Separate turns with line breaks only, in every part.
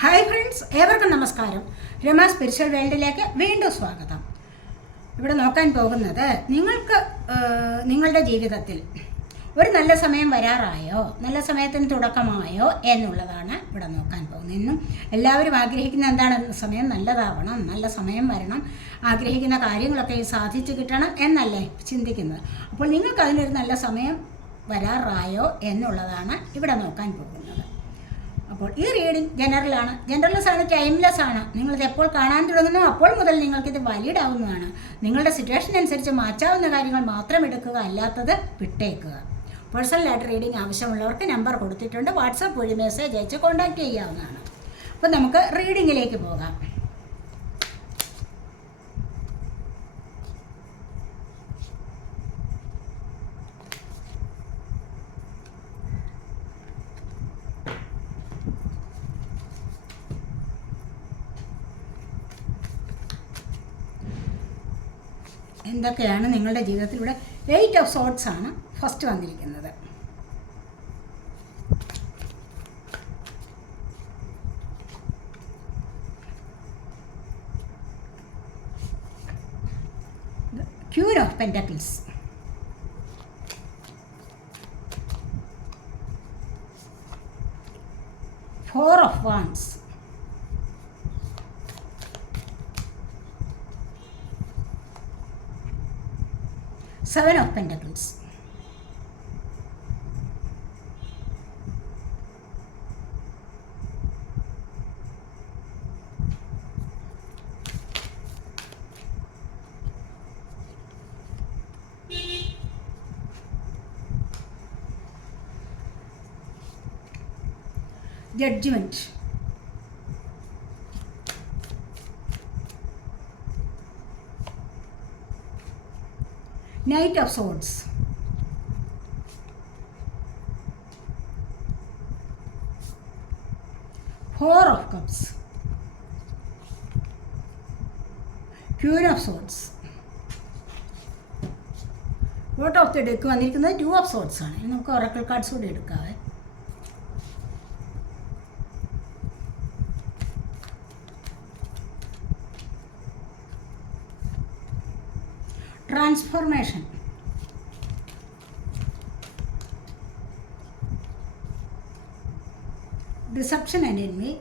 Hi friends ഏവർക്കും നമസ്കാരം. Rama spiritual വേൾഡിലേക്ക് വീണ്ടും സ്വാഗതം. ഇവിടെ നോക്കാൻ പോകുന്നത് നിങ്ങൾക്ക് നിങ്ങളുടെ ജീവിതത്തിൽ ഒരു നല്ല സമയം വരാറായോ? നല്ല സമയത്തിന് തുടക്കമായോ എന്നുള്ളതാണ് ഇവിടെ നോക്കാൻ പോകുന്നത്. ഇന്നും എല്ലാവരും ആഗ്രഹിക്കുന്ന എന്താണ്? സമയം നല്ലതാവണം നല്ല സമയം വരണം ആഗ്രഹിക്കുന്ന കാര്യങ്ങളൊക്കെ സാധിച്ചു കിട്ടണം എന്നല്ലേ ചിന്തിക്കുന്നത്. അപ്പോൾ നിങ്ങൾക്ക് അതിനൊരു നല്ല സമയം വരാറായോ എന്നുള്ളതാണ് ഇവിടെ നോക്കാൻ പോകുന്നത്. അപ്പോൾ ഈ റീഡിംഗ് ജനറലാണ് ജനറലസ് ആണ്. ടൈംലെസ് ആണ് നിങ്ങളിത് എപ്പോൾ കാണാൻ തുടങ്ങുന്നു അപ്പോൾ മുതൽ നിങ്ങൾക്കിത് വാലിഡ് ആവുന്നതാണ്. നിങ്ങളുടെ സിറ്റുവേഷൻ അനുസരിച്ച് മാറ്റാവുന്ന കാര്യങ്ങൾ മാത്രം എടുക്കുക അല്ലാത്തത് വിട്ടേക്കുക. പേഴ്സണലായിട്ട് റീഡിംഗ് ആവശ്യമുള്ളവർക്ക് നമ്പർ കൊടുത്തിട്ടുണ്ട്. വാട്സപ്പ് വഴി മെസ്സേജ് അയച്ച് കോൺടാക്റ്റ് ചെയ്യാവുന്നതാണ്. അപ്പോൾ നമുക്ക് റീഡിങ്ങിലേക്ക് പോകാം. എന്തൊക്കെയാണ് നിങ്ങളുടെ ജീവിതത്തിൽ ഇവിടെ എയ്റ്റ് ഓഫ് സോട്ട്സ് ആണ് ഫസ്റ്റ് വന്നിരിക്കുന്നത്. Queen of pentacles four of wands seven of pentacles judgment Knight of Swords. Four of Cups. Queen of Swords. Vote of the deck വന്നിരിക്കുന്നത് ടു ഓഫ് സോട്ട്സ് ആണ് നമുക്ക് ഒറക്കൽ കാർഡ്സ് കൂടി എടുക്കാവേ transformation deception and envy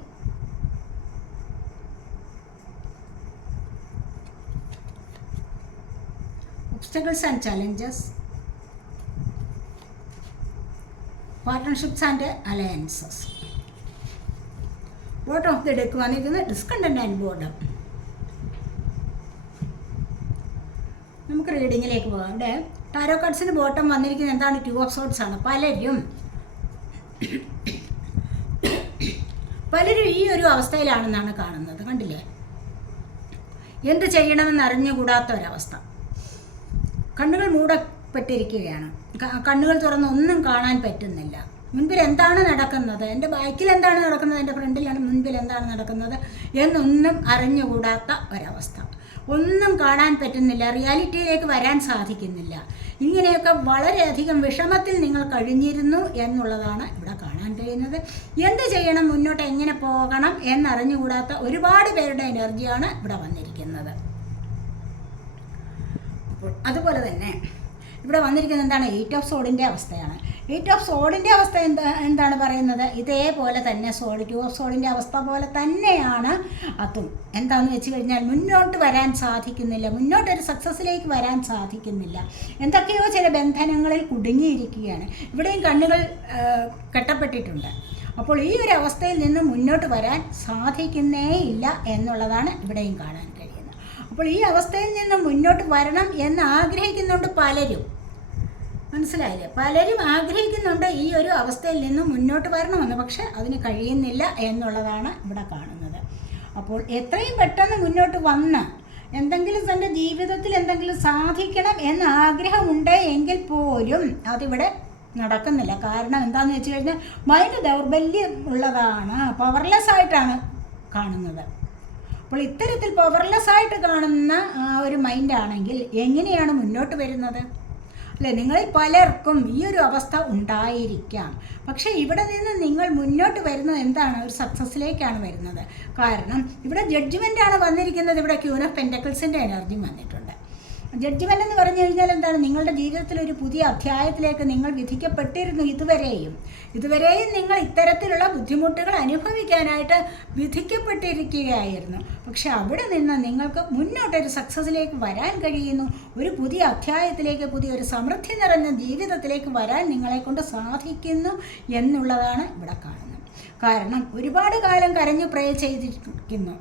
obstacles and challenges partnerships and alliances bottom of the deck വന്നിരിക്കുന്നത് discontent and boredom നമുക്ക് റീഡിങ്ങിലേക്ക് പോകാം. ഇവിടെ tarot കാർഡ്സിന് bottom വന്നിരിക്കുന്നത് എന്താണ്? ടു ഓഫ് സോട്ട്സ് ആണ്. പലരും പലരും ഈ ഒരു അവസ്ഥയിലാണെന്നാണ് കാണുന്നത്. കണ്ടില്ലേ? എന്ത് ചെയ്യണമെന്ന് അറിഞ്ഞുകൂടാത്ത ഒരവസ്ഥ കണ്ണുകൾ മൂടപ്പെട്ടിരിക്കുകയാണ്. കണ്ണുകൾ തുറന്ന് ഒന്നും കാണാൻ പറ്റുന്നില്ല. മുൻപിൽ എന്താണ് നടക്കുന്നത്? എന്റെ ബാക്കിൽ എന്താണ് നടക്കുന്നത്? എന്റെ ഫ്രണ്ടിലാണ് മുൻപിൽ എന്താണ് നടക്കുന്നത്? എന്നൊന്നും അറിഞ്ഞുകൂടാത്ത ഒരവസ്ഥ. ഒന്നും കാണാൻ പറ്റുന്നില്ല റിയാലിറ്റിയിലേക്ക് വരാൻ സാധിക്കുന്നില്ല. ഇങ്ങനെയൊക്കെ വളരെയധികം വിഷമത്തിൽ നിങ്ങൾ കഴിഞ്ഞിരുന്നു എന്നുള്ളതാണ് ഇവിടെ കാണാൻ കഴിയുന്നത്. എന്ത് ചെയ്യണം മുന്നോട്ട് എങ്ങനെ പോകണം എന്നറിഞ്ഞുകൂടാത്ത ഒരുപാട് പേരുടെ എനർജിയാണ് ഇവിടെ വന്നിരിക്കുന്നത്. അതുപോലെ തന്നെ ഇവിടെ വന്നിരിക്കുന്നത് എന്താണ്? എയ്റ്റ് ഓഫ് സോഡിന്റെ അവസ്ഥയാണ്. എയ്റ്റ് ഓഫ് സോഡിന്റെ അവസ്ഥ എന്താ എന്താണ് പറയുന്നത്? ഇതേപോലെ തന്നെ സോഡ് ടു ഓഫ് സോഡിന്റെ അവസ്ഥ പോലെ തന്നെയാണ് അതും. എന്താണെന്ന് വെച്ച് കഴിഞ്ഞാൽ മുന്നോട്ട് വരാൻ സാധിക്കുന്നില്ല. മുന്നോട്ടൊരു സക്സസ്സിലേക്ക് വരാൻ സാധിക്കുന്നില്ല. എന്തൊക്കെയോ ചില ബന്ധനങ്ങളിൽ കുടുങ്ങിയിരിക്കുകയാണ്. ഇവിടെയും കണ്ണുകൾ കെട്ടപ്പെട്ടിട്ടുണ്ട്. അപ്പോൾ ഈ ഒരു അവസ്ഥയിൽ നിന്ന് മുന്നോട്ട് വരാൻ സാധിക്കുന്നേ ഇല്ല എന്നുള്ളതാണ് ഇവിടെയും കാണാൻ കഴിയുന്നത്. അപ്പോൾ ഈ അവസ്ഥയിൽ നിന്ന് മുന്നോട്ട് വരണം എന്ന് ആഗ്രഹിക്കുന്നുണ്ട് പലരും. മനസ്സിലായില്ലേ? പലരും ആഗ്രഹിക്കുന്നുണ്ട് ഈ ഒരു അവസ്ഥയിൽ നിന്ന് മുന്നോട്ട് വരണമെന്ന് പക്ഷെ അതിന് കഴിയുന്നില്ല എന്നുള്ളതാണ് ഇവിടെ കാണുന്നത്. അപ്പോൾ എത്രയും പെട്ടെന്ന് മുന്നോട്ട് വന്ന് എന്തെങ്കിലും തന്റെ ജീവിതത്തിൽ എന്തെങ്കിലും സാധിക്കണം എന്ന് ആഗ്രഹമുണ്ട് എങ്കിൽ പോലും അതിവിടെ നടക്കുന്നില്ല. കാരണം എന്താണെന്ന് വെച്ച് കഴിഞ്ഞാൽ മൈൻഡ് ദൗർബല്യം ഉള്ളതാണ് പവർലെസ് ആയിട്ടാണ് കാണുന്നത്. അപ്പോൾ ഇത്തരത്തിൽ പവർലെസ് ആയിട്ട് കാണുന്ന ആ ഒരു മൈൻഡാണെങ്കിൽ എങ്ങനെയാണ് മുന്നോട്ട് വരുന്നത്? അല്ലെ? നിങ്ങളിൽ പലർക്കും ഈ ഒരു അവസ്ഥ ഉണ്ടായിരിക്കാം. പക്ഷേ ഇവിടെ നിന്ന് നിങ്ങൾ മുന്നോട്ട് വരുന്നത് എന്താണ്? ഒരു സക്സസ്സിലേക്കാണ് വരുന്നത്. കാരണം ഇവിടെ ജഡ്ജ്മെന്റ് ആണ് വന്നിരിക്കുന്നത്. ഇവിടെ ക്യൂൻ ഓഫ് പെന്റക്കിൾസിന്റെ എനർജി വന്നിട്ടുണ്ട്. ജഡ്ജ്മെന്റ് എന്ന് പറഞ്ഞു കഴിഞ്ഞാൽ എന്താണ്? നിങ്ങളുടെ ജീവിതത്തിൽ ഒരു പുതിയ അധ്യായത്തിലേക്ക് നിങ്ങൾ വിധിക്കപ്പെട്ടിരുന്നു ഇതുവരെയും. ഇതുവരെയും നിങ്ങൾ ഇത്തരത്തിലുള്ള ബുദ്ധിമുട്ടുകൾ അനുഭവിക്കാനായിട്ട് വിധിക്കപ്പെട്ടിരിക്കുകയായിരുന്നു. പക്ഷെ അവിടെ നിന്ന് നിങ്ങൾക്ക് മുന്നോട്ടൊരു സക്സസ്സിലേക്ക് വരാൻ കഴിയുന്നു. ഒരു പുതിയ അധ്യായത്തിലേക്ക് പുതിയൊരു സമൃദ്ധി നിറഞ്ഞ ജീവിതത്തിലേക്ക് വരാൻ നിങ്ങളെ കൊണ്ട് സാധിക്കുന്നു എന്നുള്ളതാണ് ഇവിടെ കാണുന്നത്. കാരണം ഒരുപാട് കാലം കരഞ്ഞു പ്രേ ചെയ്തിരിക്കുന്നു.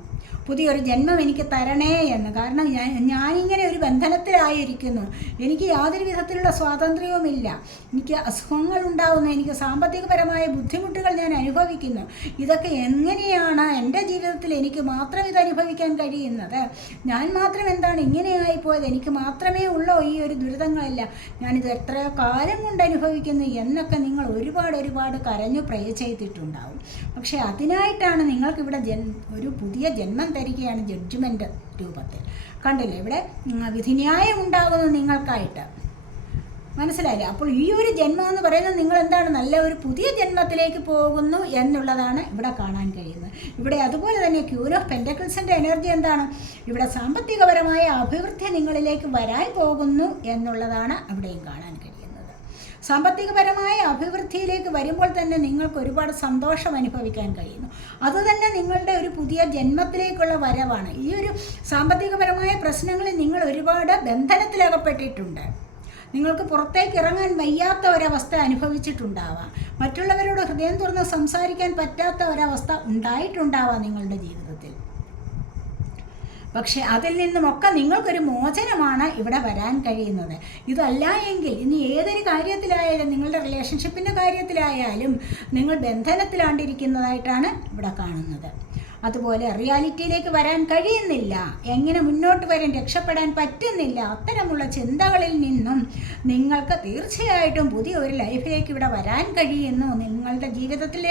പുതിയൊരു ജന്മം എനിക്ക് തരണേ എന്ന്. കാരണം ഞാൻ ഞാനിങ്ങനെ ഒരു ബന്ധനത്തിലായിരിക്കുന്നു. എനിക്ക് യാതൊരു വിധത്തിലുള്ള സ്വാതന്ത്ര്യവുമില്ല. എനിക്ക് അസുഖങ്ങൾ ഉണ്ടാകുന്നു എനിക്ക് സാമ്പത്തികപരമായ ബുദ്ധിമുട്ടുകൾ ഞാൻ അനുഭവിക്കുന്നു. ഇതൊക്കെ എങ്ങനെയാണ് എന്റെ ജീവിതത്തിൽ എനിക്ക് മാത്രം ഇത് അനുഭവിക്കാൻ കഴിയുന്നത്? ഞാൻ മാത്രം എന്താണ് ഇങ്ങനെയായി പോയത് എനിക്ക് മാത്രമേ ഉള്ളൂ ഈ ഒരു ദുരിതങ്ങളല്ല. ഞാനിത് എത്രയോ കാലം കൊണ്ട് അനുഭവിക്കുന്നു എന്നൊക്കെ നിങ്ങൾ ഒരുപാട് ഒരുപാട് കരഞ്ഞു പ്രേ ചെയ്തിട്ടുണ്ടാവും. പക്ഷേ അതിനായിട്ടാണ് നിങ്ങൾക്കിവിടെ ജൻ ഒരു പുതിയ ജന്മം തരികയാണ് ജഡ്ജ്മെന്റ് രൂപത്തിൽ. കണ്ടില്ലേ? ഇവിടെ വിധിന്യായം ഉണ്ടാകുന്നു നിങ്ങൾക്കായിട്ട്. മനസ്സിലായില്ലേ? അപ്പോൾ ഈ ഒരു ജന്മം എന്ന് പറയുന്നത് നിങ്ങൾ എന്താണ് നല്ല ഒരു പുതിയ ജന്മത്തിലേക്ക് പോകുന്നു എന്നുള്ളതാണ് ഇവിടെ കാണാൻ കഴിയുന്നത്. ഇവിടെ അതുപോലെ തന്നെ ക്യൂർ ഓഫ് പെന്റക്കിൾസിന്റെ എനർജി എന്താണ്? ഇവിടെ സാമ്പത്തികപരമായ അഭിവൃദ്ധി നിങ്ങളിലേക്ക് വരാൻ പോകുന്നു എന്നുള്ളതാണ് അവിടെയും കാണാൻ കഴിയുന്നത്. സാമ്പത്തികപരമായ അഭിവൃദ്ധിയിലേക്ക് വരുമ്പോൾ തന്നെ നിങ്ങൾക്ക് ഒരുപാട് സന്തോഷം അനുഭവിക്കാൻ കഴിയുന്നു. അതുതന്നെ നിങ്ങളുടെ ഒരു പുതിയ ജന്മത്തിലേക്കുള്ള വരവാണ്. ഈ ഒരു സാമ്പത്തികപരമായ പ്രശ്നങ്ങളിൽ നിങ്ങൾ ഒരുപാട് ബന്ധനത്തിലകപ്പെട്ടിട്ടുണ്ട്. നിങ്ങൾക്ക് പുറത്തേക്ക് ഇറങ്ങാൻ വയ്യാത്ത ഒരവസ്ഥ അനുഭവിച്ചിട്ടുണ്ടാവാം. മറ്റുള്ളവരോട് ഹൃദയം തുറന്ന് സംസാരിക്കാൻ പറ്റാത്ത ഒരവസ്ഥ ഉണ്ടായിട്ടുണ്ടാവാം നിങ്ങളുടെ ജീവിതത്തിൽ. പക്ഷെ അതിൽ നിന്നുമൊക്കെ നിങ്ങൾക്കൊരു മോചനമാണ് ഇവിടെ വരാൻ കഴിയുന്നത്. ഇതല്ല എങ്കിൽ ഇനി ഏതൊരു കാര്യത്തിലായാലും നിങ്ങളുടെ റിലേഷൻഷിപ്പിന്റെ കാര്യത്തിലായാലും നിങ്ങൾ ബന്ധനത്തിലാണ്ടിരിക്കുന്നതായിട്ടാണ് ഇവിടെ കാണുന്നത്. അതുപോലെ റിയാലിറ്റിയിലേക്ക് വരാൻ കഴിയുന്നില്ല. എങ്ങനെ മുന്നോട്ട് വരാൻ രക്ഷപ്പെടാൻ പറ്റുന്നില്ല അത്തരമുള്ള ചിന്തകളിൽ നിന്നും നിങ്ങൾക്ക് തീർച്ചയായിട്ടും പുതിയ ഒരു ലൈഫിലേക്ക് ഇവിടെ വരാൻ കഴിയുന്നു. നിങ്ങളുടെ ജീവിതത്തിൽ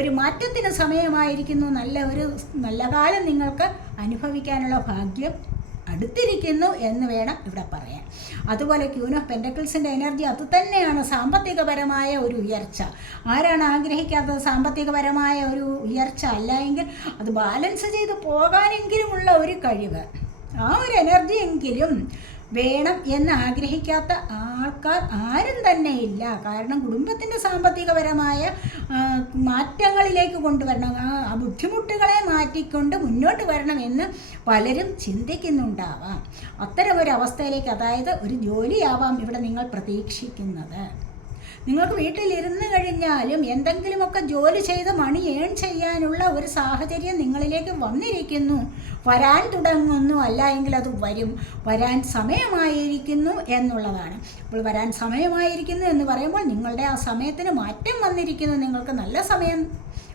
ഒരു മാറ്റത്തിന് സമയമായിരിക്കുന്നു. നല്ല ഒരു നല്ല കാലം നിങ്ങൾക്ക് അനുഭവിക്കാനുള്ള ഭാഗ്യം. അടുത്തിരിക്കുന്നു എന്ന് വേണം ഇവിടെ പറയാൻ. അതുപോലെ ക്യൂൻ ഓഫ് പെന്റക്കിൾസിന്റെ എനർജി അത് തന്നെയാണ്. സാമ്പത്തികപരമായ ഒരു ഉയർച്ച. ആരാണ് ആഗ്രഹിക്കാത്തത്? സാമ്പത്തികപരമായ ഒരു ഉയർച്ച അല്ല എങ്കിൽ അത് ബാലൻസ് ചെയ്ത് പോകാനെങ്കിലുമുള്ള ഒരു കഴിവ്. ആ ഒരു എനർജി എങ്കിലും വേണം എന്ന് ആഗ്രഹിക്കാത്ത ആൾക്കാർ ആരും തന്നെ ഇല്ല കാരണം കുടുംബത്തിന്റെ സാമ്പത്തികപരമായ മാറ്റങ്ങളിലേക്ക് കൊണ്ടുവരണം. ആ ബുദ്ധിമുട്ടുകളെ മാറ്റിക്കൊണ്ട് മുന്നോട്ട് വരണം എന്ന് പലരും ചിന്തിക്കുന്നുണ്ടാവാം. അവസ്ഥയിലേക്ക് അതായത് ഒരു ജോലിയാവാം ഇവിടെ നിങ്ങൾ പ്രതീക്ഷിക്കുന്നത്. നിങ്ങൾക്ക് വീട്ടിലിരുന്ന് കഴിഞ്ഞാലും എന്തെങ്കിലുമൊക്കെ ജോലി ചെയ്ത് മണി ഏൺ ചെയ്യാനുള്ള ഒരു സാഹചര്യം നിങ്ങളിലേക്ക് വന്നിരിക്കുന്നു. വരാൻ തുടങ്ങുന്നു. അല്ല എങ്കിൽ അത് വരും. വരാൻ സമയമായിരിക്കുന്നു എന്നുള്ളതാണ്. അപ്പോൾ വരാൻ സമയമായിരിക്കുന്നു എന്ന് പറയുമ്പോൾ നിങ്ങളുടെ ആ സമയത്തിന് മാറ്റം വന്നിരിക്കുന്നു. നിങ്ങൾക്ക് നല്ല സമയം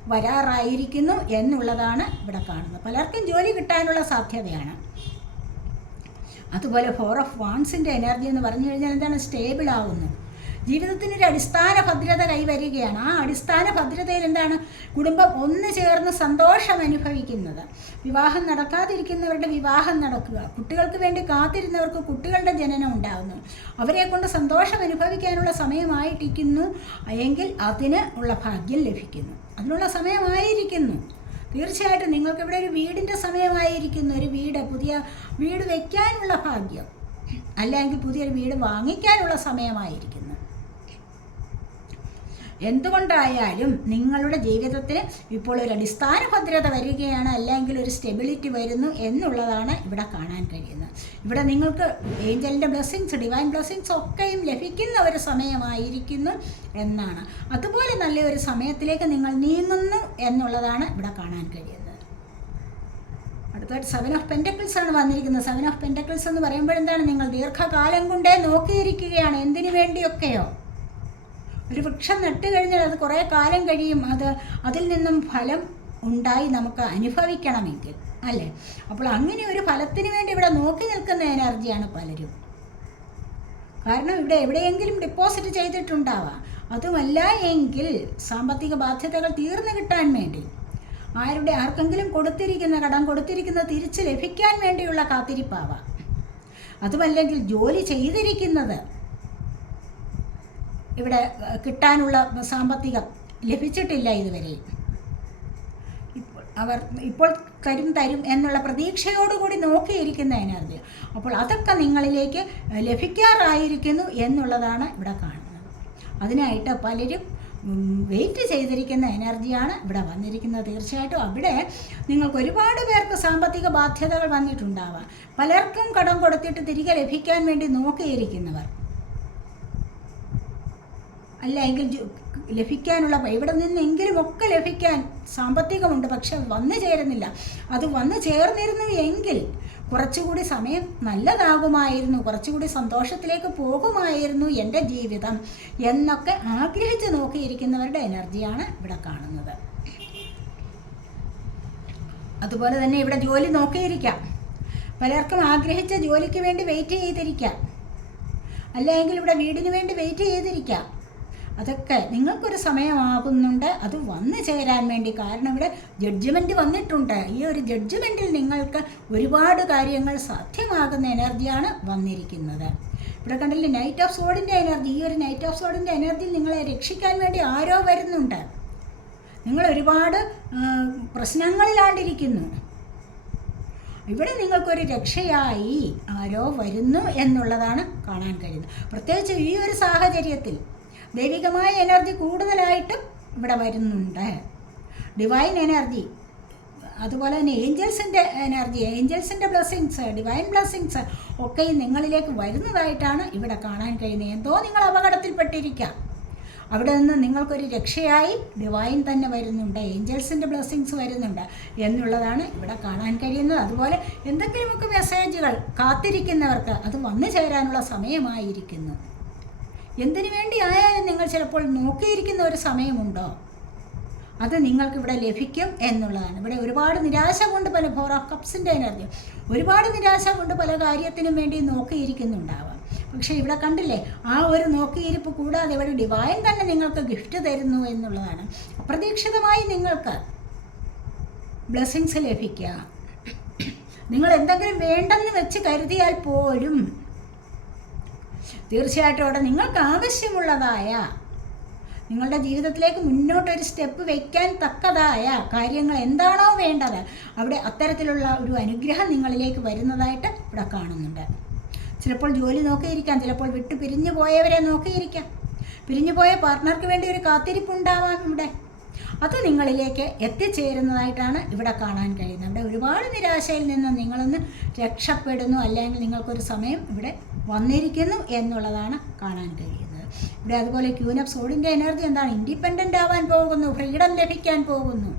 വരാറായിരിക്കുന്നു എന്നുള്ളതാണ് ഇവിടെ കാണുന്നത്. പലർക്കും ജോലി കിട്ടാനുള്ള സാധ്യതയാണ്. അതുപോലെ ഫോർ ഓഫ് വാൺസിന്റെ എനർജി എന്ന് പറഞ്ഞു കഴിഞ്ഞാൽ എന്താണ്? സ്റ്റേബിൾ ആവുന്നു. ജീവിതത്തിന് ഒരു അടിസ്ഥാന ഭദ്രത കൈവരികയാണ്. ആ അടിസ്ഥാന ഭദ്രതയിൽ എന്താണ്? കുടുംബം ഒന്ന് ചേർന്ന് സന്തോഷം അനുഭവിക്കുന്നത്. വിവാഹം നടക്കാതിരിക്കുന്നവരുടെ വിവാഹം നടക്കുക. കുട്ടികൾക്ക് വേണ്ടി കാത്തിരുന്നവർക്ക് കുട്ടികളുടെ ജനനം ഉണ്ടാകുന്നു അവരെ കൊണ്ട് സന്തോഷം അനുഭവിക്കാനുള്ള സമയമായിട്ടിരിക്കുന്നു. എങ്കിൽ അതിന് ഉള്ള ഭാഗ്യം ലഭിക്കുന്നു. അതിനുള്ള സമയമായിരിക്കുന്നു. തീർച്ചയായിട്ടും നിങ്ങൾക്ക് ഇവിടെ ഒരു വീടിന്റെ സമയമായിരിക്കുന്നു. ഒരു വീട് പുതിയ വീട് വയ്ക്കാനുള്ള ഭാഗ്യം. അല്ലെങ്കിൽ പുതിയൊരു വീട് വാങ്ങിക്കാനുള്ള സമയമായിരിക്കുന്നു. എന്തുകൊണ്ടായാലും നിങ്ങളുടെ ജീവിതത്തിൽ ഇപ്പോൾ ഒരു അടിസ്ഥാന ഭദ്രത വരികയാണ് അല്ലെങ്കിൽ ഒരു സ്റ്റെബിലിറ്റി വരുന്നു എന്നുള്ളതാണ് ഇവിടെ കാണാൻ കഴിയുന്നത്. ഇവിടെ നിങ്ങൾക്ക് ഏഞ്ചലിന്റെ ബ്ലെസ്സിങ്സ് ഡിവൈൻ ബ്ലെസ്സിങ്സ് ഒക്കെയും ലഭിക്കുന്ന ഒരു സമയമായിരിക്കുന്നു എന്നാണ്. അതുപോലെ നല്ലൊരു സമയത്തിലേക്ക് നിങ്ങൾ നീങ്ങുന്നു എന്നുള്ളതാണ് ഇവിടെ കാണാൻ കഴിയുന്നത്. അടുത്തായിട്ട് സെവൻ ഓഫ് പെന്റക്കിൾസ് ആണ് വന്നിരിക്കുന്നത്. സെവൻ ഓഫ് പെന്റക്കിൾസ് എന്ന് പറയുമ്പോഴെന്താണ് നിങ്ങൾ ദീർഘകാലം കൊണ്ടേ നോക്കിയിരിക്കുകയാണ്. എന്തിനു വേണ്ടിയൊക്കെയോ? ഒരു വൃക്ഷം നട്ട് കഴിഞ്ഞാൽ അത് കുറേ കാലം കഴിയും. അത് അതിൽ നിന്നും ഫലം ഉണ്ടായി നമുക്ക് അനുഭവിക്കണമെങ്കിൽ അല്ലേ? അപ്പോൾ അങ്ങനെ ഒരു ഫലത്തിന് വേണ്ടി ഇവിടെ നോക്കി നിൽക്കുന്ന എനർജിയാണ് പലരും. കാരണം ഇവിടെ എവിടെയെങ്കിലും ഡെപ്പോസിറ്റ് ചെയ്തിട്ടുണ്ടാവാം. അതുമല്ല എങ്കിൽ സാമ്പത്തിക ബാധ്യതകൾ തീർന്നു കിട്ടാൻ വേണ്ടി ആരുടെ ആർക്കെങ്കിലും കൊടുത്തിരിക്കുന്ന കടം കൊടുത്തിരിക്കുന്ന തിരിച്ച് ലഭിക്കാൻ വേണ്ടിയുള്ള കാത്തിരിപ്പാവാം. അതുമല്ലെങ്കിൽ ജോലി ചെയ്തിരിക്കുന്നത് ഇവിടെ കിട്ടാനുള്ള സാമ്പത്തികം ലഭിച്ചിട്ടില്ല ഇതുവരെ. അവർ ഇപ്പോൾ തരും തരും എന്നുള്ള പ്രതീക്ഷയോടുകൂടി നോക്കിയിരിക്കുന്ന എനർജി അപ്പോൾ അതൊക്കെ നിങ്ങളിലേക്ക് ലഭിക്കാറായിരിക്കുന്നു എന്നുള്ളതാണ് ഇവിടെ കാണുന്നത്. അതിനായിട്ട് പലരും വെയിറ്റ് ചെയ്തിരിക്കുന്ന എനർജിയാണ് ഇവിടെ വന്നിരിക്കുന്നത്. തീർച്ചയായിട്ടും അവിടെ നിങ്ങൾക്ക് ഒരുപാട് പേർക്ക് സാമ്പത്തിക ബാധ്യതകൾ വന്നിട്ടുണ്ടാവാം. പലർക്കും കടം കൊടുത്തിട്ട് തിരികെ ലഭിക്കാൻ വേണ്ടി നോക്കിയിരിക്കുന്നവർ. അല്ലെങ്കിൽ എങ്കിൽ ലഭിക്കാനുള്ള ഇവിടെ നിന്നെങ്കിലും ഒക്കെ ലഭിക്കാൻ സാമ്പത്തികമുണ്ട് പക്ഷെ വന്നു ചേരുന്നില്ല. അത് വന്നു ചേർന്നിരുന്നു എങ്കിൽ കുറച്ചുകൂടി സമയം നല്ലതാകുമായിരുന്നു കുറച്ചുകൂടി സന്തോഷത്തിലേക്ക് പോകുമായിരുന്നു എന്റെ ജീവിതം എന്നൊക്കെ ആഗ്രഹിച്ച് നോക്കിയിരിക്കുന്നവരുടെ എനർജിയാണ് ഇവിടെ കാണുന്നത്. അതുപോലെ തന്നെ ഇവിടെ ജോലി നോക്കിയിരിക്കാം. പലർക്കും ആഗ്രഹിച്ച ജോലിക്ക് വേണ്ടി വെയിറ്റ് ചെയ്തിരിക്കാം. അല്ലെങ്കിൽ ഇവിടെ വീടിന് വേണ്ടി വെയിറ്റ് ചെയ്തിരിക്കാം. അതൊക്കെ നിങ്ങൾക്കൊരു സമയമാകുന്നുണ്ട്. അത് വന്നു ചേരാൻ വേണ്ടി കാരണം ഇവിടെ ജഡ്ജ്മെന്റ് വന്നിട്ടുണ്ട്. ഈ ഒരു ജഡ്ജ്മെന്റിൽ നിങ്ങൾക്ക് ഒരുപാട് കാര്യങ്ങൾ സാധ്യമാകുന്ന എനർജിയാണ് വന്നിരിക്കുന്നത്. ഇവിടെ കണ്ടില്ലേ നൈറ്റ് ഓഫ് സോഡിന്റെ എനർജി. ഈ ഒരു നൈറ്റ് ഓഫ് സോഡിന്റെ എനർജിയിൽ നിങ്ങളെ രക്ഷിക്കാൻ വേണ്ടി ആരോ വരുന്നുണ്ട്. നിങ്ങൾ ഒരുപാട് പ്രശ്നങ്ങളിലാണ്ടിരിക്കുന്നു. ഇവിടെ നിങ്ങൾക്കൊരു രക്ഷയായി ആരോ വരുന്നു എന്നുള്ളതാണ് കാണാൻ കഴിയുന്നത്. പ്രത്യേകിച്ച് ഈ ഒരു സാഹചര്യത്തിൽ ദൈവികമായ എനർജി കൂടുതലായിട്ടും ഇവിടെ വരുന്നുണ്ട്. ഡിവൈൻ എനർജി അതുപോലെ തന്നെ ഏഞ്ചൽസിന്റെ എനർജി ഏഞ്ചൽസിന്റെ ബ്ലെസ്സിങ്സ് ഡിവൈൻ ബ്ലെസ്സിങ്സ് ഒക്കെ നിങ്ങളിലേക്ക് വരുന്നതായിട്ടാണ് ഇവിടെ കാണാൻ കഴിയുന്നത്. എന്തോ നിങ്ങൾ അപകടത്തിൽപ്പെട്ടിരിക്കാം. അവിടെ നിന്ന് നിങ്ങൾക്കൊരു രക്ഷയായി ഡിവൈൻ തന്നെ വരുന്നുണ്ട് ഏഞ്ചൽസിന്റെ ബ്ലെസ്സിങ്സ് വരുന്നുണ്ട് എന്നുള്ളതാണ് ഇവിടെ കാണാൻ കഴിയുന്നത്. അതുപോലെ എന്തെങ്കിലുമൊക്കെ മെസ്സേജുകൾ കാത്തിരിക്കുന്നവർക്ക് അത് വന്നു ചേരാനുള്ള സമയമായിരിക്കുന്നു. എന്തിനു വേണ്ടി ആയാലും നിങ്ങൾ ചിലപ്പോൾ നോക്കിയിരിക്കുന്ന ഒരു സമയമുണ്ടോ? അത് നിങ്ങൾക്ക് ഇവിടെ ലഭിക്കും എന്നുള്ളതാണ്. ഇവിടെ ഒരുപാട് നിരാശ കൊണ്ട് പല ഫോർ ഓഫ് കപ്സിന്റെ എനർജി ഒരുപാട് നിരാശ കൊണ്ട് പല കാര്യത്തിനും വേണ്ടി നോക്കിയിരിക്കുന്നുണ്ടാവാം. പക്ഷേ ഇവിടെ കണ്ടില്ലേ ആ ഒരു നോക്കിയിരിപ്പ് കൂടാതെ ഇവിടെ ഡിവൈൻ തന്നെ നിങ്ങൾക്ക് ഗിഫ്റ്റ് തരുന്നു എന്നുള്ളതാണ്. അപ്രതീക്ഷിതമായി നിങ്ങൾക്ക് ബ്ലെസ്സിങ്സ് ലഭിക്കുക നിങ്ങൾ എന്തെങ്കിലും വേണ്ടെന്ന് വെച്ച് കരുതിയാൽ പോലും തീർച്ചയായിട്ടും അവിടെ നിങ്ങൾക്ക് ആവശ്യമുള്ളതായ നിങ്ങളുടെ ജീവിതത്തിലേക്ക് മുന്നോട്ടൊരു സ്റ്റെപ്പ് വയ്ക്കാൻ തക്കതായ കാര്യങ്ങൾ എന്താണോ വേണ്ടത് അവിടെ അത്തരത്തിലുള്ള ഒരു അനുഗ്രഹം നിങ്ങളിലേക്ക് വരുന്നതായിട്ട് ഇവിടെ കാണുന്നുണ്ട്. ചിലപ്പോൾ ജോലി നോക്കിയിരിക്കാം ചിലപ്പോൾ വിട്ടു പിരിഞ്ഞു പോയവരെ നോക്കിയിരിക്കാം. പിരിഞ്ഞു പോയ പാർട്ട്ണർക്ക് വേണ്ടി ഒരു കാത്തിരിപ്പുണ്ടാവാം ഇവിടെ. അത് നിങ്ങളിലേക്ക് എത്തിച്ചേരുന്നതായിട്ടാണ് ഇവിടെ കാണാൻ കഴിയുന്നത്. അവിടെ ഒരുപാട് നിരാശയിൽ നിന്ന് നിങ്ങളൊന്ന് രക്ഷപ്പെടുന്നു അല്ലെങ്കിൽ നിങ്ങൾക്കൊരു സമയം ഇവിടെ വന്നിരിക്കുന്നു എന്നുള്ളതാണ് കാണാൻ കഴിയുന്നത്. ഇവിടെ അതുപോലെ ക്യൂനപ്പ് സോഡിന്റെ എനർജി എന്താണ്? ഇൻഡിപെൻഡന്റ് ആവാൻ പോകുന്നു ഫ്രീഡം ലഭിക്കാൻ പോകുന്നു.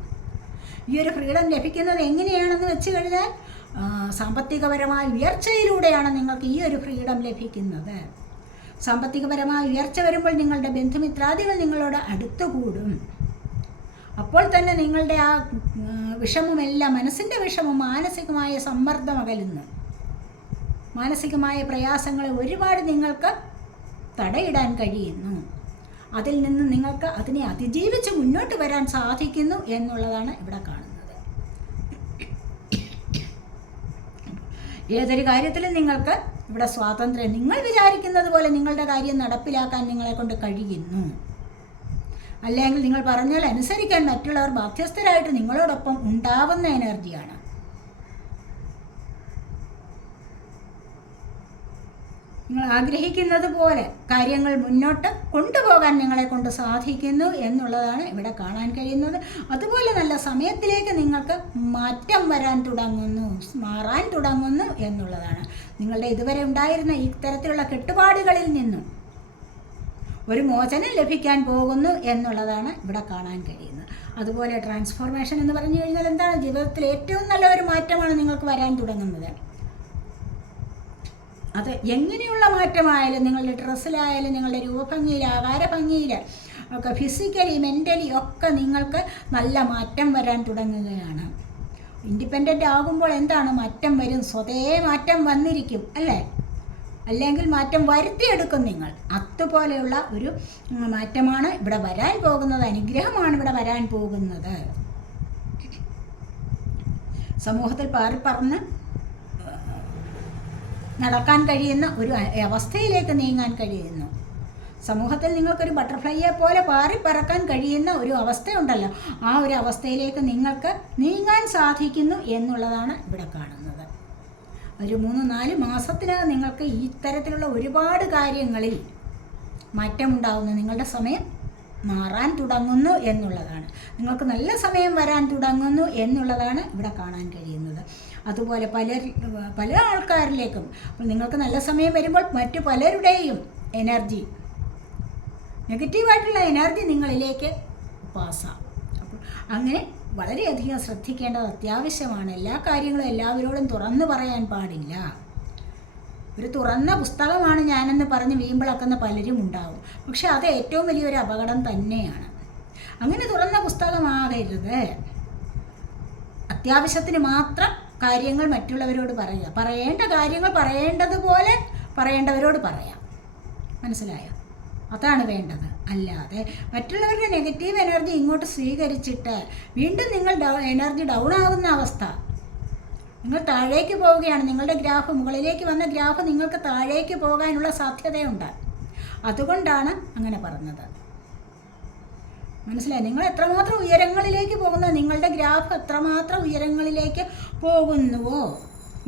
ഈ ഒരു ഫ്രീഡം ലഭിക്കുന്നത് എങ്ങനെയാണെന്ന് വെച്ച് കഴിഞ്ഞാൽ സാമ്പത്തികപരമായ ഉയർച്ചയിലൂടെയാണ് നിങ്ങൾക്ക് ഈ ഒരു ഫ്രീഡം ലഭിക്കുന്നത്. സാമ്പത്തികപരമായ ഉയർച്ച വരുമ്പോൾ നിങ്ങളുടെ ബന്ധുമിത്രാദികൾ നിങ്ങളോട് അടുത്തുകൂടും. അപ്പോൾ തന്നെ നിങ്ങളുടെ ആ വിഷമമെല്ലാം മനസ്സിന്റെ വിഷമം മാനസികമായ സമ്മർദ്ദം അകലുന്നു. മാനസികമായ പ്രയാസങ്ങളെ ഒരുപാട് നിങ്ങൾക്ക് തടയിടാൻ കഴിയുന്നു. അതിൽ നിന്ന് നിങ്ങൾക്ക് അതിനെ അതിജീവിച്ച് മുന്നോട്ട് വരാൻ സാധിക്കുന്നു എന്നുള്ളതാണ് ഇവിടെ കാണുന്നത്. ഏതൊരു കാര്യത്തിലും നിങ്ങൾക്ക് ഇവിടെ സ്വാതന്ത്ര്യം നിങ്ങൾ വിചാരിക്കുന്നത് പോലെ നിങ്ങളുടെ കാര്യം നടപ്പിലാക്കാൻ നിങ്ങളെ കൊണ്ട് കഴിയുന്നു. അല്ലെങ്കിൽ നിങ്ങൾ പറഞ്ഞാൽ അനുസരിക്കാൻ മറ്റുള്ളവർ ബാധ്യസ്ഥരായിട്ട് നിങ്ങളോടൊപ്പം ഉണ്ടാവുന്ന എനർജിയാണ്. നിങ്ങൾ ആഗ്രഹിക്കുന്നത് പോലെ കാര്യങ്ങൾ മുന്നോട്ട് കൊണ്ടുപോകാൻ നിങ്ങളെ കൊണ്ട് സാധിക്കുന്നു എന്നുള്ളതാണ് ഇവിടെ കാണാൻ കഴിയുന്നത്. അതുപോലെ നല്ല സമയത്തിലേക്ക് നിങ്ങൾക്ക് മാറ്റം വരാൻ തുടങ്ങുന്നു മാറാൻ തുടങ്ങുന്നു എന്നുള്ളതാണ്. നിങ്ങളുടെ ഇതുവരെ ഉണ്ടായിരുന്ന ഇത്തരത്തിലുള്ള കെട്ടുപാടുകളിൽ നിന്നും ഒരു മോചനം ലഭിക്കാൻ പോകുന്നു എന്നുള്ളതാണ് ഇവിടെ കാണാൻ കഴിയുന്നത്. അതുപോലെ ട്രാൻസ്ഫോർമേഷൻ എന്ന് പറഞ്ഞു കഴിഞ്ഞാൽ എന്താണ്? ജീവിതത്തിൽ ഏറ്റവും നല്ല ഒരു മാറ്റമാണ് നിങ്ങൾക്ക് വരാൻ തുടങ്ങുന്നത്. അത് എങ്ങനെയുള്ള മാറ്റമായാലും നിങ്ങളുടെ ഡ്രസ്സിലായാലും നിങ്ങളുടെ രൂപഭംഗിയിൽ ആകാരഭംഗിയിൽ ഒക്കെ ഫിസിക്കലി മെന്റലി ഒക്കെ നിങ്ങൾക്ക് നല്ല മാറ്റം വരാൻ തുടങ്ങുകയാണ്. ഇൻഡിപെൻഡന്റ് ആകുമ്പോൾ എന്താണ് മാറ്റം വരും? സ്വതേ മാറ്റം വന്നിരിക്കും അല്ലേ? അല്ലെങ്കിൽ മാറ്റം വരുത്തിയെടുക്കും നിങ്ങൾ. അതുപോലെയുള്ള ഒരു മാറ്റമാണ് ഇവിടെ വരാൻ പോകുന്നത്. അനുഗ്രഹമാണ് ഇവിടെ വരാൻ പോകുന്നത്. സമൂഹത്തിൽ പാറിപ്പറന്ന് നടക്കാൻ കഴിയുന്ന ഒരു അവസ്ഥയിലേക്ക് നീങ്ങാൻ കഴിയുന്നു. സമൂഹത്തിൽ നിങ്ങൾക്കൊരു ബട്ടർഫ്ലൈയെ പോലെ പാറി പറക്കാൻ കഴിയുന്ന ഒരു അവസ്ഥയുണ്ടല്ലോ. ആ ഒരു അവസ്ഥയിലേക്ക് നിങ്ങൾക്ക് നീങ്ങാൻ സാധിക്കുന്നു എന്നുള്ളതാണ് ഇവിടെ കാണുന്നത്. ഒരു മൂന്ന് നാല് മാസത്തിനകം നിങ്ങൾക്ക് ഇത്തരത്തിലുള്ള ഒരുപാട് കാര്യങ്ങളിൽ മാറ്റമുണ്ടാകുന്നു നിങ്ങളുടെ സമയം മാറാൻ തുടങ്ങുന്നു എന്നുള്ളതാണ്. നിങ്ങൾക്ക് നല്ല സമയം വരാൻ തുടങ്ങുന്നു എന്നുള്ളതാണ് ഇവിടെ കാണാൻ കഴിയുന്നത്. അതുപോലെ പല പല ആൾക്കാരിലേക്കും. അപ്പോൾ നിങ്ങൾക്ക് നല്ല സമയം വരുമ്പോൾ മറ്റു പലരുടെയും എനർജി നെഗറ്റീവായിട്ടുള്ള എനർജി നിങ്ങളിലേക്ക് പാസ്സാവും. അപ്പോൾ അങ്ങനെ വളരെയധികം ശ്രദ്ധിക്കേണ്ടത് അത്യാവശ്യമാണ്. എല്ലാ കാര്യങ്ങളും എല്ലാവരോടും തുറന്നു പറയാൻ പാടില്ല. ഒരു തുറന്ന പുസ്തകമാണ് ഞാനെന്ന് പറഞ്ഞ് വീമ്പിളക്കുന്ന പലരും ഉണ്ടാവും. പക്ഷെ അത് ഏറ്റവും വലിയൊരു അപകടം തന്നെയാണ്. അങ്ങനെ തുറന്ന പുസ്തകമാകരുത്. അത്യാവശ്യത്തിന് മാത്രം കാര്യങ്ങൾ മറ്റുള്ളവരോട് പറയുക പറയേണ്ട കാര്യങ്ങൾ പറയേണ്ടതുപോലെ പറയേണ്ടവരോട് പറയാം. മനസ്സിലായോ? അതാണ് വേണ്ടത്. അല്ലാതെ മറ്റുള്ളവരുടെ നെഗറ്റീവ് എനർജി ഇങ്ങോട്ട് സ്വീകരിച്ചിട്ട് വീണ്ടും നിങ്ങൾ ഡൗ എനർജി ഡൗൺ ആകുന്ന അവസ്ഥ. നിങ്ങൾ താഴേക്ക് പോവുകയാണ്. നിങ്ങളുടെ ഗ്രാഫ് മുകളിലേക്ക് വന്ന ഗ്രാഫ് നിങ്ങൾക്ക് താഴേക്ക് പോകാനുള്ള സാധ്യതയുണ്ട്. അതുകൊണ്ടാണ് അങ്ങനെ പറഞ്ഞത്. മനസ്സിലായി? നിങ്ങൾ എത്രമാത്രം ഉയരങ്ങളിലേക്ക് പോകുന്നു നിങ്ങളുടെ ഗ്രാഫ് എത്രമാത്രം ഉയരങ്ങളിലേക്ക് പോകുന്നുവോ?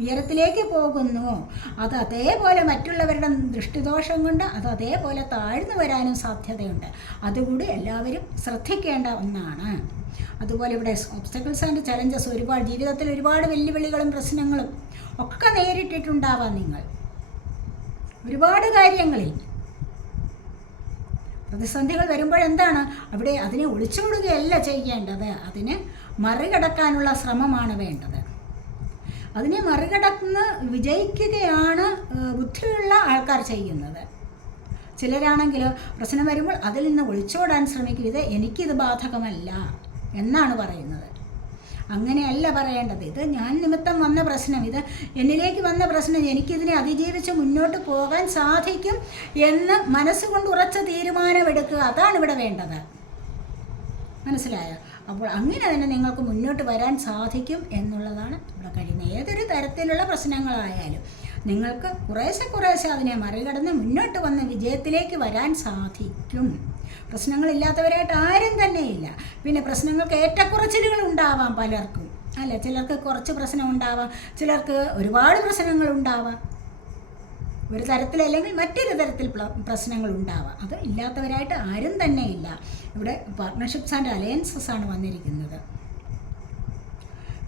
ഉയരത്തിലേക്ക് പോകുന്നുവോ? അത് അതേപോലെ മറ്റുള്ളവരുടെ ദൃഷ്ടിദോഷം കൊണ്ട് അത് അതേപോലെ താഴ്ന്നു വരാനും സാധ്യതയുണ്ട്. അതുകൂടി എല്ലാവരും ശ്രദ്ധിക്കേണ്ട ഒന്നാണ്. അതുപോലെ ഇവിടെ ഒബ്സ്റ്റക്കിൾസ് ആൻഡ് ചലഞ്ചസ് ഒരുപാട് ജീവിതത്തിൽ ഒരുപാട് വെല്ലുവിളികളും പ്രശ്നങ്ങളും ഒക്കെ നേരിട്ടിട്ടുണ്ടാവാം നിങ്ങൾ. ഒരുപാട് കാര്യങ്ങളിൽ പ്രതിസന്ധികൾ വരുമ്പോൾ എന്താണ്? അവിടെ അതിനെ ഒളിച്ചുവിടുകയല്ല ചെയ്യേണ്ടത്. അതിനെ മറികടക്കാനുള്ള ശ്രമമാണ് വേണ്ടത്. അതിനെ മറികടന്ന് വിജയിക്കുകയാണ് ബുദ്ധിയുള്ള ആൾക്കാർ ചെയ്യുന്നത്. ചിലരാണെങ്കിൽ പ്രശ്നം വരുമ്പോൾ അതിൽ നിന്ന് ഒളിച്ചോടാൻ ശ്രമിക്കും. ഇത് എനിക്കിത് ബാധകമല്ല എന്നാണ് പറയുന്നത്. അങ്ങനെയല്ല പറയേണ്ടത്. ഇത് ഞാൻ നിമിത്തം വന്ന പ്രശ്നം. ഇത് എന്നിലേക്ക് വന്ന പ്രശ്നം. എനിക്കിതിനെ അതിജീവിച്ച് മുന്നോട്ട് പോകാൻ സാധിക്കും എന്ന് മനസ്സുകൊണ്ട് ഉറച്ച തീരുമാനമെടുക്കുക. അതാണ് ഇവിടെ വേണ്ടത്. മനസ്സിലായോ? അപ്പോൾ അങ്ങനെ തന്നെ നിങ്ങൾക്ക് മുന്നോട്ട് വരാൻ സാധിക്കും എന്നുള്ളതാണ് ഇവിടെ കഴിയുന്നത്. ഏതൊരു തരത്തിലുള്ള പ്രശ്നങ്ങളായാലും നിങ്ങൾക്ക് കുറേശ്ശെ കുറേശ്ശെ അതിനെ മറികടന്ന് മുന്നോട്ട് വന്ന് വിജയത്തിലേക്ക് വരാൻ സാധിക്കും. പ്രശ്നങ്ങളില്ലാത്തവരായിട്ട് ആരും തന്നെയില്ല. പിന്നെ പ്രശ്നങ്ങൾക്ക് ഏറ്റക്കുറച്ചിലുകൾ ഉണ്ടാവാം പലർക്കും. അല്ല? ചിലർക്ക് കുറച്ച് പ്രശ്നം ഉണ്ടാവാം. ചിലർക്ക് ഒരുപാട് പ്രശ്നങ്ങൾ ഉണ്ടാവാം. ഒരു തരത്തിൽ അല്ലെങ്കിൽ മറ്റൊരു തരത്തിൽ പ്രശ്നങ്ങൾ ഉണ്ടാവാം. അത് ഇല്ലാത്തവരായിട്ട് ആരും തന്നെ ഇല്ല ഇവിടെ പാർട്ട്ണർഷിപ്സ് ആൻഡ് അലയൻസസ് ആണ് വന്നിരിക്കുന്നത്.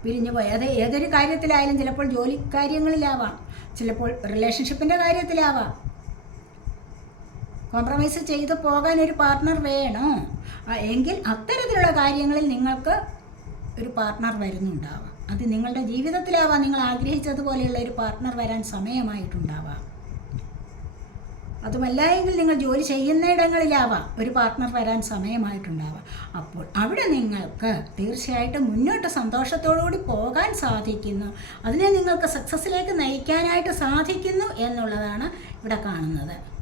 പിരിഞ്ഞു പോയി. അത് ഏതൊരു കാര്യത്തിലായാലും ചിലപ്പോൾ ജോലി കാര്യങ്ങളിലാവാം. ചിലപ്പോൾ റിലേഷൻഷിപ്പിന്റെ കാര്യത്തിലാവാം. കോംപ്രമൈസ് ചെയ്ത് പോകാൻ ഒരു പാർട്ട്ണർ വേണോ. എങ്കിൽ അത്തരത്തിലുള്ള കാര്യങ്ങളിൽ നിങ്ങൾക്ക് ഒരു പാർട്ട്ണർ വരുന്നുണ്ടാവാം. അത് നിങ്ങളുടെ ജീവിതത്തിലാവാം. നിങ്ങൾ ആഗ്രഹിച്ചതുപോലെയുള്ള ഒരു പാർട്ട്ണർ വരാൻ സമയമായിട്ടുണ്ടാവാം. അതുമല്ല എങ്കിൽ നിങ്ങൾ ജോലി ചെയ്യുന്നിടങ്ങളിലാവാം. ഒരു പാർട്ട്ണർ വരാൻ സമയമായിട്ടുണ്ടാവാം. അപ്പോൾ അവിടെ നിങ്ങൾക്ക് തീർച്ചയായിട്ടും മുന്നോട്ട് സന്തോഷത്തോടുകൂടി പോകാൻ സാധിക്കുന്നു. അതിനെ നിങ്ങൾക്ക് സക്സസ്സിലേക്ക് നയിക്കാനായിട്ട് സാധിക്കുന്നു എന്നുള്ളതാണ് ഇവിടെ കാണുന്നത്.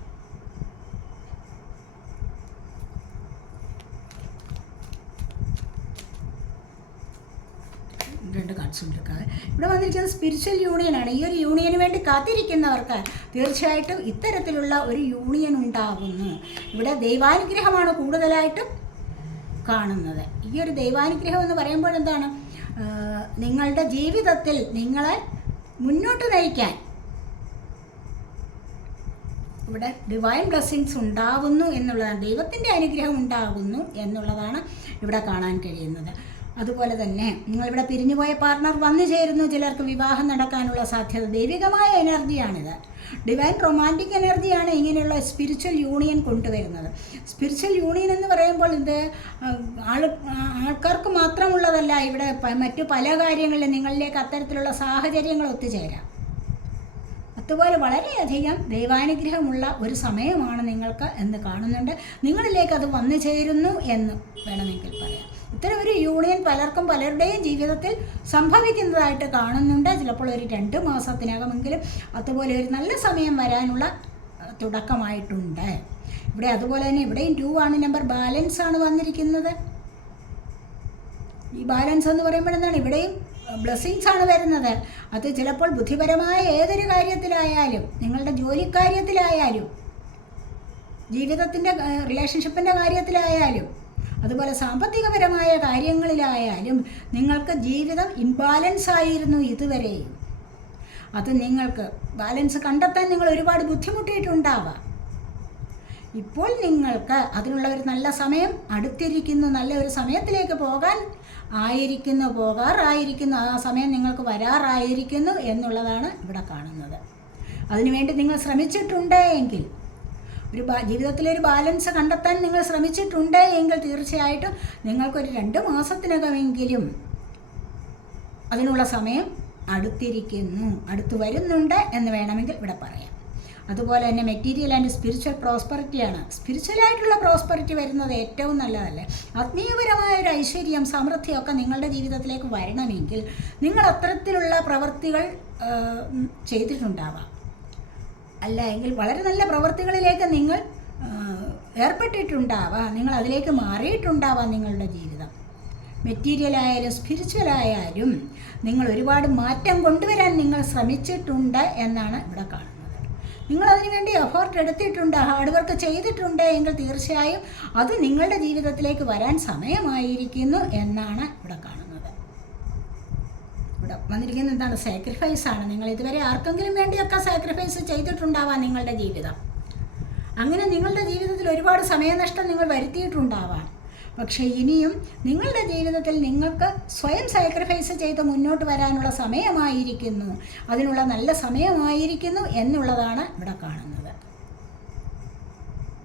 രണ്ട് കാർഡ്സ് എടുക്കാതെ ഇവിടെ വന്നിരിക്കുന്നത് സ്പിരിച്വൽ യൂണിയനാണ് ഈ ഒരു യൂണിയന് വേണ്ടി കാത്തിരിക്കുന്നവർക്ക് തീർച്ചയായിട്ടും ഇത്തരത്തിലുള്ള ഒരു യൂണിയൻ ഉണ്ടാകുന്നു ഇവിടെ ദൈവാനുഗ്രഹമാണ് കൂടുതലായിട്ടും കാണുന്നത്. ഈ ഒരു ദൈവാനുഗ്രഹം എന്ന് പറയുമ്പോൾ എന്താണ്? നിങ്ങളുടെ ജീവിതത്തിൽ നിങ്ങളെ മുന്നോട്ട് നയിക്കാൻ ഇവിടെ ഡിവൈൻ ബ്ലെസ്സിങ്സ് ഉണ്ടാകുന്നു എന്നുള്ളതാണ്. ദൈവത്തിന്റെ അനുഗ്രഹം ഉണ്ടാകുന്നു എന്നുള്ളതാണ് ഇവിടെ കാണാൻ കഴിയുന്നത്. അതുപോലെ തന്നെ നിങ്ങളിവിടെ പിരിഞ്ഞുപോയ പാർട്ണർ വന്നു ചേരുന്നു. ചിലർക്ക് വിവാഹം നടക്കാനുള്ള സാധ്യത ദൈവികമായ എനർജിയാണിത്. ഡിവൈൻ റൊമാന്റിക് എനർജിയാണ് ഇങ്ങനെയുള്ള സ്പിരിച്വൽ യൂണിയൻ കൊണ്ടുവരുന്നത്. സ്പിരിച്വൽ യൂണിയൻ എന്ന് പറയുമ്പോൾ ഇത് ആൾ ആൾക്കാർക്ക് മാത്രമുള്ളതല്ല ഇവിടെ മറ്റു പല കാര്യങ്ങളിലും നിങ്ങളിലേക്ക് അത്തരത്തിലുള്ള സാഹചര്യങ്ങൾ ഒത്തുചേരാം. അതുപോലെ വളരെയധികം ദൈവാനുഗ്രഹമുള്ള ഒരു സമയമാണ് നിങ്ങൾക്ക് എന്ന് കാണുന്നുണ്ട്. നിങ്ങളിലേക്ക് അത് വന്നു ചേരുന്നു എന്ന് വേണമെങ്കിൽ പറയാം. ഇത്തരം ഒരു യൂണിയൻ പലർക്കും പലരുടെയും ജീവിതത്തിൽ സംഭവിക്കുന്നതായിട്ട് കാണുന്നുണ്ട്. ചിലപ്പോൾ ഒരു രണ്ട് മാസത്തിനകമെങ്കിലും അതുപോലെ ഒരു നല്ല സമയം വരാനുള്ള തുടക്കമായിട്ടുണ്ട്. ഇവിടെ അതുപോലെ തന്നെ ഇവിടെയും ടു ആണ്. നമ്പർ ബാലൻസ് ആണ് വന്നിരിക്കുന്നത്. ഈ ബാലൻസ് എന്ന് പറയുമ്പോൾ എന്താണ്? ഇവിടെയും ബ്ലെസ്സിങ്സ് ആണ് വരുന്നത്. അത് ചിലപ്പോൾ ബുദ്ധിപരമായ ഏതൊരു കാര്യത്തിലായാലും നിങ്ങളുടെ ജോലിക്കാര്യത്തിലായാലും ജീവിതത്തിന്റെ റിലേഷൻഷിപ്പിന്റെ കാര്യത്തിലായാലും അതുപോലെ സാമ്പത്തികപരമായ കാര്യങ്ങളിലായാലും നിങ്ങൾക്ക് ജീവിതം ഇംബാലൻസ് ആയിരുന്നു ഇതുവരെയും. അത് നിങ്ങൾക്ക് ബാലൻസ് കണ്ടെത്താൻ നിങ്ങൾ ഒരുപാട് ബുദ്ധിമുട്ടിയിട്ടുണ്ടാവാം. ഇപ്പോൾ നിങ്ങൾക്ക് അതിനുള്ള ഒരു നല്ല സമയം അടുത്തിരിക്കുന്നു. നല്ല ഒരു സമയത്തിലേക്ക് പോകാൻ ആയിരിക്കുന്നു പോകാറായിരിക്കുന്നു. ആ സമയം നിങ്ങൾക്ക് വരാറായിരിക്കുന്നു എന്നുള്ളതാണ് ഇവിടെ കാണുന്നത്. അതിനുവേണ്ടി നിങ്ങൾ ശ്രമിച്ചിട്ടുണ്ട് എങ്കിൽ ഒരു ജീവിതത്തിലൊരു ബാലൻസ് കണ്ടെത്താൻ നിങ്ങൾ ശ്രമിച്ചിട്ടുണ്ട് എങ്കിൽ തീർച്ചയായിട്ടും നിങ്ങൾക്കൊരു രണ്ട് മാസത്തിനകമെങ്കിലും അതിനുള്ള സമയം അടുത്തിരിക്കുന്നു അടുത്ത് വരുന്നുണ്ട് എന്ന് വേണമെങ്കിൽ ഇവിടെ പറയാം. അതുപോലെ തന്നെ മെറ്റീരിയൽ ആൻഡ് സ്പിരിച്വൽ പ്രോസ്പെറിറ്റിയാണ് സ്പിരിച്വലായിട്ടുള്ള പ്രോസ്പെറിറ്റി വരുന്നത് ഏറ്റവും നല്ലതല്ലേ? ആത്മീയപരമായ ഒരു ഐശ്വര്യം സമൃദ്ധിയൊക്കെ നിങ്ങളുടെ ജീവിതത്തിലേക്ക് വരണമെങ്കിൽ നിങ്ങൾ അത്തരത്തിലുള്ള പ്രവൃത്തികൾ ചെയ്തിട്ടുണ്ടാവാം. അല്ല എങ്കിൽ വളരെ നല്ല പ്രവൃത്തികളിലേക്ക് നിങ്ങൾ ഏർപ്പെട്ടിട്ടുണ്ടാവാം. നിങ്ങൾ അതിലേക്ക് മാറിയിട്ടുണ്ടാവാം നിങ്ങളുടെ ജീവിതം. മെറ്റീരിയലായാലും സ്പിരിച്വലായാലും നിങ്ങൾ ഒരുപാട് മാറ്റം കൊണ്ടുവരാൻ നിങ്ങൾ ശ്രമിച്ചിട്ടുണ്ട് എന്നാണ് ഇവിടെ കാണുന്നത്. നിങ്ങൾ അതിനുവേണ്ടി എഫേർട്ട് എടുത്തിട്ടുണ്ട് ഹാർഡ് വർക്ക് ചെയ്തിട്ടുണ്ട് എങ്കിൽ തീർച്ചയായും അത് നിങ്ങളുടെ ജീവിതത്തിലേക്ക് വരാൻ സമയമായിരിക്കുന്നു എന്നാണ് ഇവിടെ കാണുന്നത്. ഇവിടെ വന്നിരിക്കുന്നത് എന്താണ്? സാക്രിഫൈസ് ആണ്. നിങ്ങൾ ഇതുവരെ ആർക്കെങ്കിലും വേണ്ടിയൊക്കെ സാക്രിഫൈസ് ചെയ്തിട്ടുണ്ടാവാം നിങ്ങളുടെ ജീവിതം. അങ്ങനെ നിങ്ങളുടെ ജീവിതത്തിൽ ഒരുപാട് സമയനഷ്ടം നിങ്ങൾ വരുത്തിയിട്ടുണ്ടാവാം. പക്ഷേ ഇനിയും നിങ്ങളുടെ ജീവിതത്തിൽ നിങ്ങൾക്ക് സ്വയം സാക്രിഫൈസ് ചെയ്ത് മുന്നോട്ട് വരാനുള്ള സമയമായിരിക്കുന്നു. അതിനുള്ള നല്ല സമയമായിരിക്കുന്നു എന്നുള്ളതാണ് ഇവിടെ കാണുന്നത്.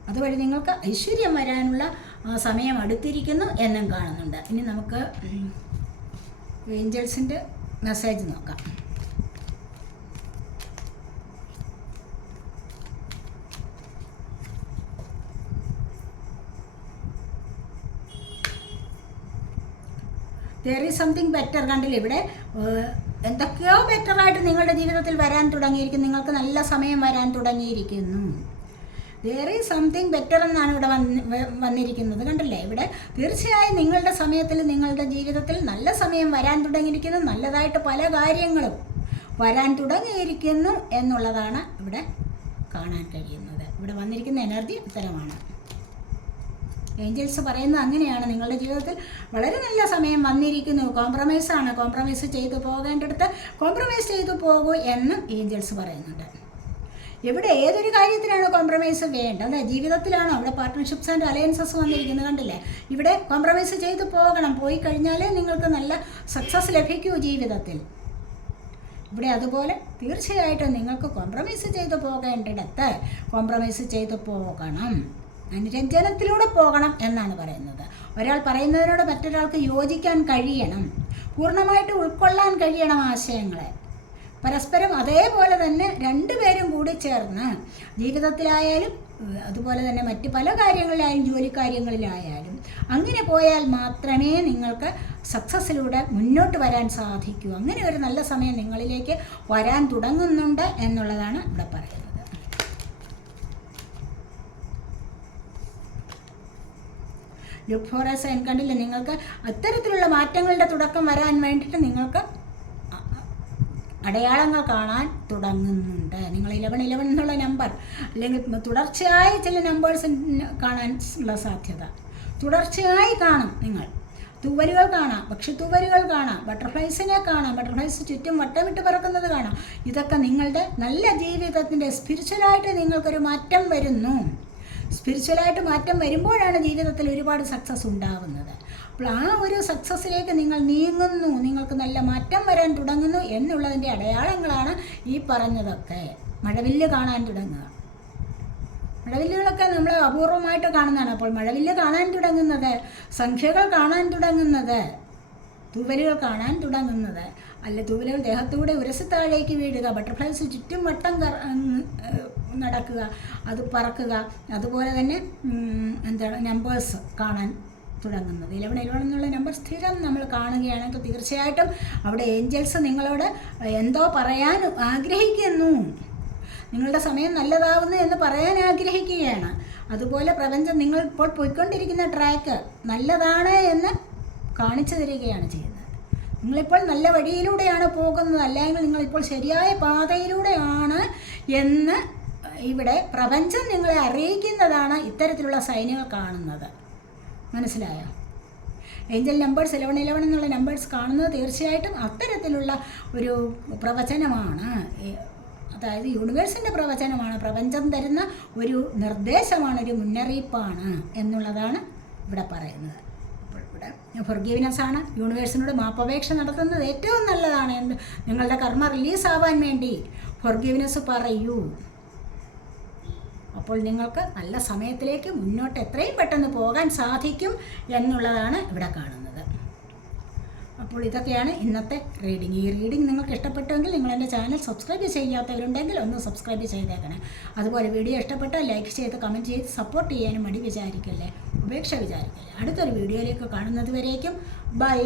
അതുവഴി നിങ്ങൾക്ക് ഐശ്വര്യം വരാനുള്ള സമയം അടുത്തിരിക്കുന്നു എന്നും കാണുന്നുണ്ട്. ഇനി നമുക്ക് ഏഞ്ചൽസിന്റെ മെസ്സേജ് നോക്കാം. ദർ ഈസ് സംതിങ് ബെറ്റർ കണ്ടില്ല ഇവിടെ? എന്തൊക്കെയോ ബെറ്ററായിട്ട് നിങ്ങളുടെ ജീവിതത്തിൽ വരാൻ തുടങ്ങിയിരിക്കുന്നു. നിങ്ങൾക്ക് നല്ല സമയം വരാൻ തുടങ്ങിയിരിക്കുന്നു. ഈസ് സംതിങ് ബെറ്റർ എന്നാണ് ഇവിടെ വന്ന് വന്നിരിക്കുന്നത്. കണ്ടല്ലേ? ഇവിടെ തീർച്ചയായും നിങ്ങളുടെ സമയത്തിൽ നിങ്ങളുടെ ജീവിതത്തിൽ നല്ല സമയം വരാൻ തുടങ്ങിയിരിക്കുന്നു. നല്ലതായിട്ട് പല കാര്യങ്ങളും വരാൻ തുടങ്ങിയിരിക്കുന്നു എന്നുള്ളതാണ് ഇവിടെ കാണാൻ കഴിയുന്നത്. ഇവിടെ വന്നിരിക്കുന്ന എനർജി ഉത്തരമാണ് ഏഞ്ചൽസ് പറയുന്നത് അങ്ങനെയാണ്. നിങ്ങളുടെ ജീവിതത്തിൽ വളരെ നല്ല സമയം വന്നിരിക്കുന്നു. കോംപ്രമൈസാണ് കോംപ്രമൈസ് ചെയ്തു പോകേണ്ടടുത്ത് കോംപ്രമൈസ് ചെയ്തു പോകൂ എന്നും ഏഞ്ചൽസ് പറയുന്നുണ്ട്. ഇവിടെ ഏതൊരു കാര്യത്തിനാണോ കോംപ്രമൈസ് വേണ്ടത്? ജീവിതത്തിലാണോ? അവിടെ പാർട്ട്ണർഷിപ്സ് ആൻഡ് അലയൻസസ് വന്നിരിക്കുന്നത് കണ്ടില്ലേ? ഇവിടെ കോംപ്രമൈസ് ചെയ്ത് പോകണം. പോയി കഴിഞ്ഞാലേ നിങ്ങൾക്ക് നല്ല സക്സസ് ലഭിക്കൂ ജീവിതത്തിൽ. ഇവിടെ അതുപോലെ തീർച്ചയായിട്ടും നിങ്ങൾക്ക് കോംപ്രമൈസ് ചെയ്ത് പോകേണ്ടിടത്ത് കോംപ്രമൈസ് ചെയ്ത് പോകണം. അനുരഞ്ജനത്തിലൂടെ പോകണം എന്നാണ് പറയുന്നത്. ഒരാൾ പറയുന്നതിനോട് മറ്റൊരാൾക്ക് യോജിക്കാൻ കഴിയണം. പൂർണമായിട്ട് ഉൾക്കൊള്ളാൻ കഴിയണം ആശയങ്ങളെ. പരസ്പരം അതേപോലെ തന്നെ രണ്ടുപേരും കൂടി ചേർന്ന് ജീവിതത്തിലായാലും അതുപോലെ തന്നെ മറ്റ് പല കാര്യങ്ങളിലായാലും ജോലിക്കാര്യങ്ങളിലായാലും അങ്ങനെ പോയാൽ മാത്രമേ നിങ്ങൾക്ക് സക്സസ്സിലൂടെ മുന്നോട്ട് വരാൻ സാധിക്കൂ. അങ്ങനെ ഒരു നല്ല സമയം നിങ്ങളിലേക്ക് വരാൻ തുടങ്ങുന്നുണ്ട് എന്നുള്ളതാണ് ഇവിടെ പറയുന്നത്. ലുക്ക് ഫോർ എ സൈൻ കണ്ടില്ല നിങ്ങൾക്ക് അത്തരത്തിലുള്ള മാറ്റങ്ങളുടെ തുടക്കം വരാൻ വേണ്ടിയിട്ട് നിങ്ങൾക്ക് അടയാളങ്ങൾ കാണാൻ തുടങ്ങുന്നുണ്ട്. നിങ്ങൾ ഇലവൻ ഇലവൻ എന്നുള്ള നമ്പർ അല്ലെങ്കിൽ തുടർച്ചയായി ചില നമ്പേഴ്സ് കാണാൻ ഉള്ള സാധ്യത. തുടർച്ചയായി കാണും നിങ്ങൾ. തൂവലുകൾ കാണാം പക്ഷി തൂവലുകൾ കാണാം ബട്ടർഫ്ലൈസിനെ കാണാം ബട്ടർഫ്ലൈസ് ചുറ്റും വട്ടമിട്ട് പറക്കുന്നത് കാണാം. ഇതൊക്കെ നിങ്ങളുടെ നല്ല ജീവിതത്തിന്റെ സ്പിരിച്വലായിട്ട് നിങ്ങൾക്കൊരു മാറ്റം വരുന്നു. സ്പിരിച്വലായിട്ട് മാറ്റം വരുമ്പോഴാണ് ജീവിതത്തിൽ ഒരുപാട് സക്സസ് ഉണ്ടാകുന്നത് അപ്പോൾ ആ ഒരു സക്സസ്സിലേക്ക് നിങ്ങൾ നീങ്ങുന്നു നിങ്ങൾക്ക് നല്ല മാറ്റം വരാൻ തുടങ്ങുന്നു എന്നുള്ളതിന്റെ അടയാളങ്ങളാണ് ഈ പറഞ്ഞതൊക്കെ. മഴവില്ല് കാണാൻ തുടങ്ങുക. മഴവില്ലുകളൊക്കെ നമ്മൾ അപൂർവമായിട്ട് കാണുന്നതാണ്. അപ്പോൾ മഴവില്ല് കാണാൻ തുടങ്ങുന്നത് സംഖ്യകൾ കാണാൻ തുടങ്ങുന്നത് തൂവലുകൾ കാണാൻ തുടങ്ങുന്നത് അല്ല തൂവലുകൾ ദേഹത്തൂടെ ഉരസി താഴേക്ക് വീഴുക ബട്ടർഫ്ലൈസ് ചുറ്റും വട്ടം നടക്കുക അത് പറക്കുക അതുപോലെ തന്നെ എന്താണ് നമ്പേഴ്സ് കാണാൻ തുടങ്ങുന്നത്. ഇലവൻ ഇലവൻ എന്നുള്ള നമ്പർ സ്ഥിരം നമ്മൾ കാണുകയാണെങ്കിൽ തീർച്ചയായിട്ടും അവിടെ ഏഞ്ചൽസ് നിങ്ങളോട് എന്തോ പറയാൻ ആഗ്രഹിക്കുന്നു. നിങ്ങളുടെ സമയം നല്ലതാവുന്നു എന്ന് പറയാൻ ആഗ്രഹിക്കുകയാണ്. അതുപോലെ പ്രപഞ്ചം നിങ്ങൾ ഇപ്പോൾ പോയിക്കൊണ്ടിരിക്കുന്ന ട്രാക്ക് നല്ലതാണ് എന്ന് കാണിച്ചു തരികയാണ് ചെയ്യുന്നത്. നിങ്ങളിപ്പോൾ നല്ല വഴിയിലൂടെയാണ് പോകുന്നത്. അല്ലെങ്കിൽ നിങ്ങളിപ്പോൾ ശരിയായ പാതയിലൂടെയാണ് എന്ന് ഇവിടെ പ്രപഞ്ചം നിങ്ങളെ അറിയിക്കുന്നതാണ് ഇത്തരത്തിലുള്ള സൈനുകൾ കാണുന്നത്. മനസ്സിലായോ? ഏഞ്ചൽ നമ്പേഴ്സ് ഇലവൻ ഇലവൻ എന്നുള്ള നമ്പേഴ്സ് കാണുന്നത് തീർച്ചയായിട്ടും അത്തരത്തിലുള്ള ഒരു പ്രവചനമാണ്. അതായത് യൂണിവേഴ്സിന്റെ പ്രവചനമാണ്. പ്രപഞ്ചം തരുന്ന ഒരു നിർദ്ദേശമാണ് ഒരു മുന്നറിയിപ്പാണ് എന്നുള്ളതാണ് ഇവിടെ പറയുന്നത്. അപ്പോൾ ഇവിടെ ഫൊർഗീവ്നെസ് ആണ്. യൂണിവേഴ്സിനോട് മാപ്പപേക്ഷ നടത്തുന്നത് ഏറ്റവും നല്ലതാണ് നിങ്ങളുടെ കർമ്മ റിലീസ് ആവാൻ വേണ്ടി ഫൊർഗീവ്നെസ് പറയൂ. അപ്പോൾ നിങ്ങൾക്ക് നല്ല സമയത്തിലേക്ക് മുന്നോട്ട് എത്രയും പെട്ടെന്ന് പോകാൻ സാധിക്കും എന്നുള്ളതാണ് ഇവിടെ കാണുന്നത്. അപ്പോൾ ഇതൊക്കെയാണ് ഇന്നത്തെ റീഡിംഗ് ഈ റീഡിംഗ് നിങ്ങൾക്ക് ഇഷ്ടപ്പെട്ടുവെങ്കിൽ നിങ്ങൾ എന്റെ ചാനൽ സബ്സ്ക്രൈബ് ചെയ്യാത്തവരുണ്ടെങ്കിൽ ഒന്ന് സബ്സ്ക്രൈബ് ചെയ്തേക്കണേ. അതുപോലെ വീഡിയോ ഇഷ്ടപ്പെട്ടാൽ ലൈക്ക് ചെയ്ത് കമന്റ് ചെയ്ത് സപ്പോർട്ട് ചെയ്യാനും മടി വിചാരിക്കല്ലേ? ഉപേക്ഷ വിചാരിക്കല്ലേ? അടുത്തൊരു വീഡിയോയിലേക്ക് കാണുന്നത് വരേക്കും. ബൈ